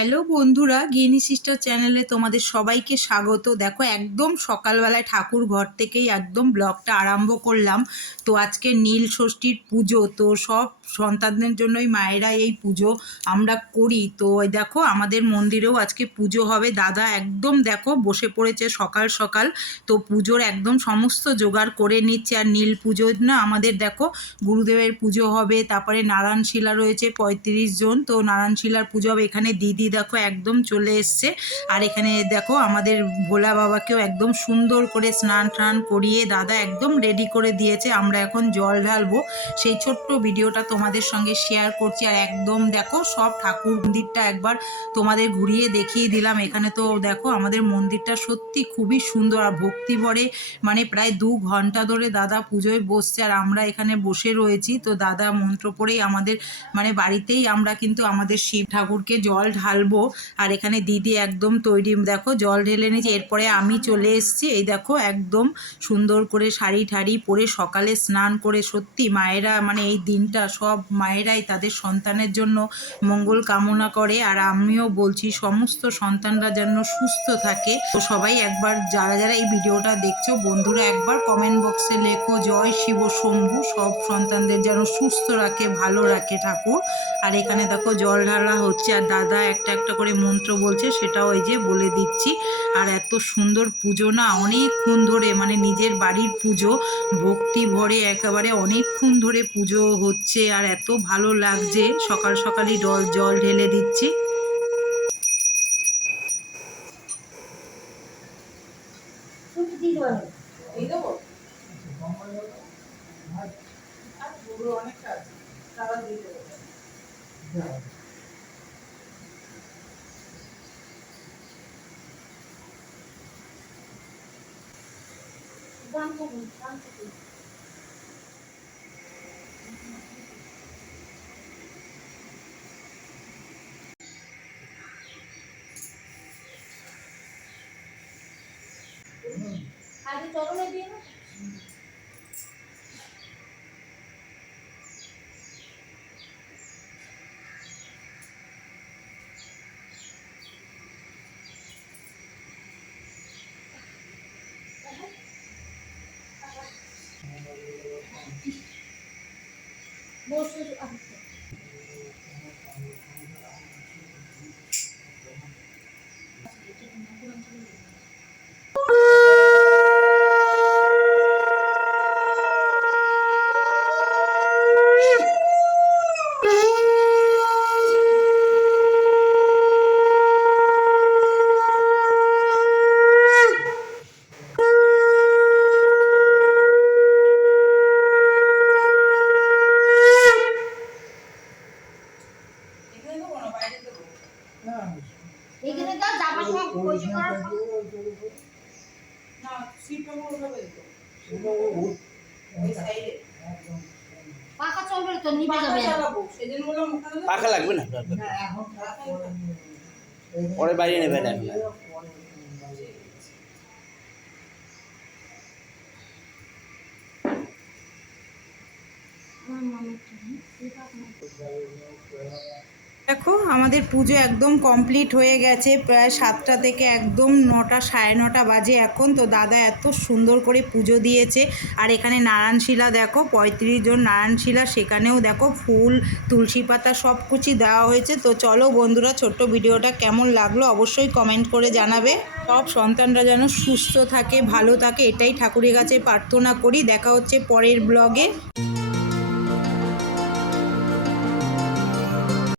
Hello বন্ধুরা গিনি sister চ্যানেলে তোমাদের সবাইকে স্বাগত। দেখো, একদম সকালবেলায় ঠাকুর ঘর থেকেই একদম ব্লগটা আরম্ভ করলাম। তো আজকে নীল ষষ্ঠীর পুজো, তো সব সন্তানদের জন্যই মায়েরা এই পুজো আমরা করি। তো দেখো, আমাদের মন্দিরেও আজকে পুজো হবে। দাদা একদম দেখো, বসে পড়েছে সকাল সকাল। তো পুজোর একদম সমস্ত জোগাড় করে নিচ্ছে। আর নীল পুজো না, আমাদের দেখো, গুরুদেবের পুজো হবে। তারপরে নারায়ণ শিলা রয়েছে, পঁয়ত্রিশ জন। তো নারায়ণ শিলার পুজো হবে এখানে দিদি দেখো একদম চলে এসছে। আর এখানে দেখো আমাদের ভোলা বাবাকেও একদম সুন্দর করে স্নান টান করিয়ে দাদা একদম রেডি করে দিয়েছে। আমরা এখন জল ঢালবো। সেই ছোট্ট ভিডিওটা তোমাদের সঙ্গে শেয়ার করছি। আর একদম দেখো সব ঠাকুর মন্দিরটা একবার তোমাদের ঘুরিয়ে দেখিয়ে দিলাম। এখানে তো দেখো আমাদের মন্দিরটা সত্যি খুবই সুন্দর। আর ভক্তি ভরে মানে প্রায় দু ঘণ্টা ধরে দাদা পুজোয় বসছে। আর আমরা এখানে বসে রয়েছি। তো দাদা মন্ত্র পড়েই আমাদের মানে বাড়িতেই আমরা কিন্তু আমাদের শিব ঠাকুরকে জল ঢালবো আর এখানে দিদি একদম তৈরি, দেখো জল ঢেলে নিয়েছে। এরপরে আমি চলে এসেছি, এই দেখো একদম সুন্দর করে শাড়ি ঠাড়ি পরে সকালে স্নান করে, সত্যি মায়েরা মানে এই দিনটা সব মায়েরাই তাদের সন্তানের জন্য মঙ্গল কামনা করে। আর আমিও বলছি, সমস্ত সন্তানরা যেন সুস্থ থাকে। তো সবাই একবার যারা যারা এই ভিডিওটা দেখছ, বন্ধুরা একবার কমেন্ট বক্সে লেখো, জয় শিব শম্ভু সব সন্তানদের যেন সুস্থ রাখে, ভালো রাখে ঠাকুর। আর এখানে দেখো জল ঢালা হচ্ছে, আর দাদা একটা একটা একটা করে মন্ত্র বলছে, সেটাও ওই যে বলে দিচ্ছি। আর এত সুন্দর পুজো না, অনেকক্ষণ ধরে মানে নিজের বাড়ির পুজো, ভক্তি ভরে একেবারে অনেকক্ষণ ধরে পুজো হচ্ছে, আর এত ভালো লাগছে। সকাল সকালই জল ঢেলে দিচ্ছি। দেবো। আগে চরণে দিয়ে না। বসে আচ্ছা এখানে দেবো না বাইরে দেবো এখানে দাও যাবার সময় বসে করার না সিটটা ওভাবে দিত ওই সাইডে পাকা চলবে তো নিভে পাখা যাবে। সেদিন বললাম পাখা লাগবে না। হ্যাঁ, পরে বাইরে নেবেন এখন আমার মনে দেখো, আমাদের পুজো একদম কমপ্লিট হয়ে গেছে। প্রায় সাতটা থেকে একদম নটা, সাড়ে নটা বাজে এখন। তো দাদা এত সুন্দর করে পুজো দিয়েছে। আর এখানে নারায়ণশিলা দেখো, পঁয়ত্রিশ জন নারায়ণশিলা, সেখানেও দেখো ফুল, তুলসী পাতা সব কিছু দেওয়া হয়েছে। তো চলো বন্ধুরা, ছোট্ট ভিডিওটা কেমন লাগল অবশ্যই কমেন্ট করে জানাবে। সব সন্তানরা যেন সুস্থ থাকে, ভালো থাকে, এটাই ঠাকুরের কাছে প্রার্থনা করি। দেখা হচ্ছে পরের ব্লগে